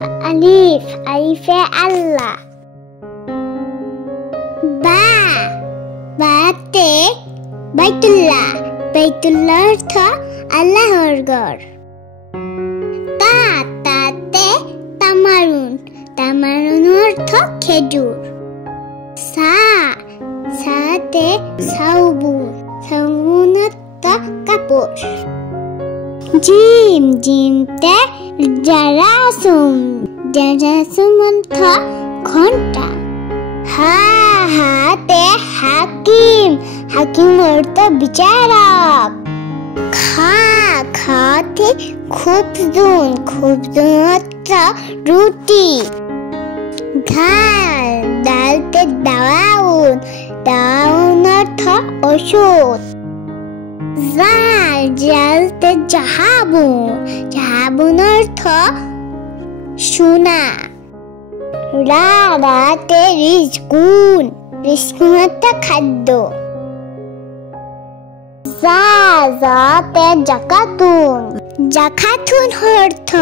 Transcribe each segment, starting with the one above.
আলিফ, আলিফে আল্লাহ। বা, বাতে বাইতুল্লাহ, বাইতুল্লাহ অর্থ আল্লাহর ঘর। তা, তাতে তামারুন, তামারুন অর্থ খেজুর। সা, সাতে সাউবুন, সাউবুন অর্থ কাপড়। জিম, জিমতে জারাসুম, জারাসুম অর্থ ঘন্টা। হা, হাতে হাকিম, হাকিম অর্থ বিচারক। খা, খাতে খুবজুন, খুবজুন অর্থ রুটি। ঘাল, ডালতে দাওয়াউন, দাওয়াউন অর্থ ওষুধ। জাল, জালতে জাহাবুন, জাহাবুন অর্থ সোনা। রা, রাতে রিজকুন, রিজকুন অর্থ খাদ্য। জা, জাতে জাকাতুন, জাকাতুন অর্থ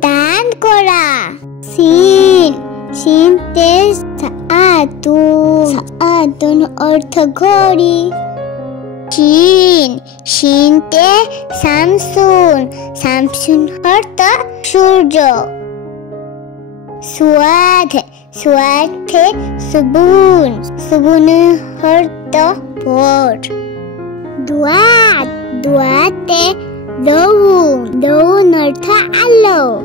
দান করা। সিন, সিনতে সাআতুন, সাআতুন অর্থ ঘড়ি। শিন, শিনতে শামসুন, শামসুন অর্থ সূর্য। সুয়াদ, সুয়াদে সুবুন, সুবুন অর্থ ভোর। দুয়াত, দুয়াতে দৌন, দৌন অর্থ আলো।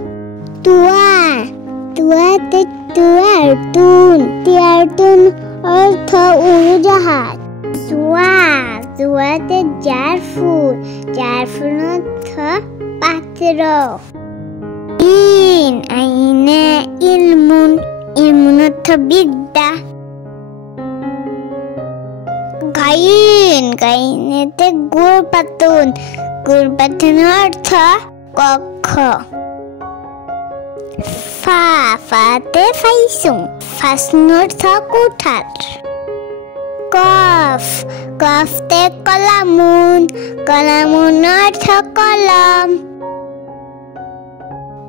তুয়া, তুয়াতে তুয়ারতুন, তুয়ারতুন অর্থ উড়োজাহাজ। জুয়া, জুয়াতে জারফুন, জারফুন অর্থ পাত্র। ইন, আইনে ইলমুন, ইলমুন অর্থ বিদ্যা। গাইন, গাইনেতে গুরপাতুন, গুরপাতুন অর্থ কক্ষ। ফা, ফাতে ফাইসুন, ফাইসুন অর্থ কুঠার। কফ, কফতে কলামুন, কলামুন অর্থ কলম।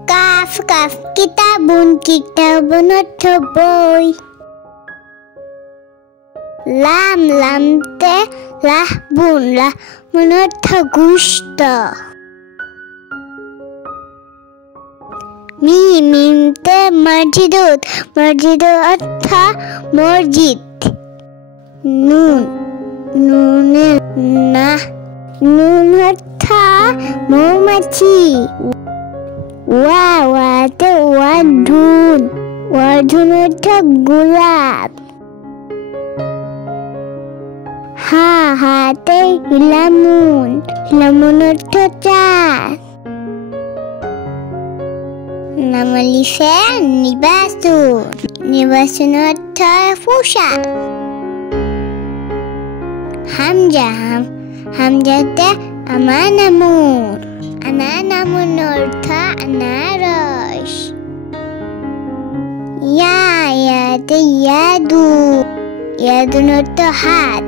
কাফ, কাফ কিতাবুন, কিতাবুন অর্থ বই। লাম, লামতে লাহবুন, লাহবুন অর্থ গোশত। মিম, মিমতে মসজিদুন, মসজিদ অর্থ মসজিদ। নুন, নুনে না, নুন অর্থ মৌমাছি। ওয়া, ওয়াতে ওয়াধুন, ওয়াধুন অর্থ গোলাপ। হা, হাতে হিলামুন, হিলামুন অর্থ চাঁদ। নামালিফে নিবাসুন, নিবাসুন অর্থ পোশাক। হামজা, হামজাতে আমানামুন, আনানামুন অর্থ আনারস। ইয়া, ইয়াতে ইয়াদুন, ইয়াদুন অর্থ হাত।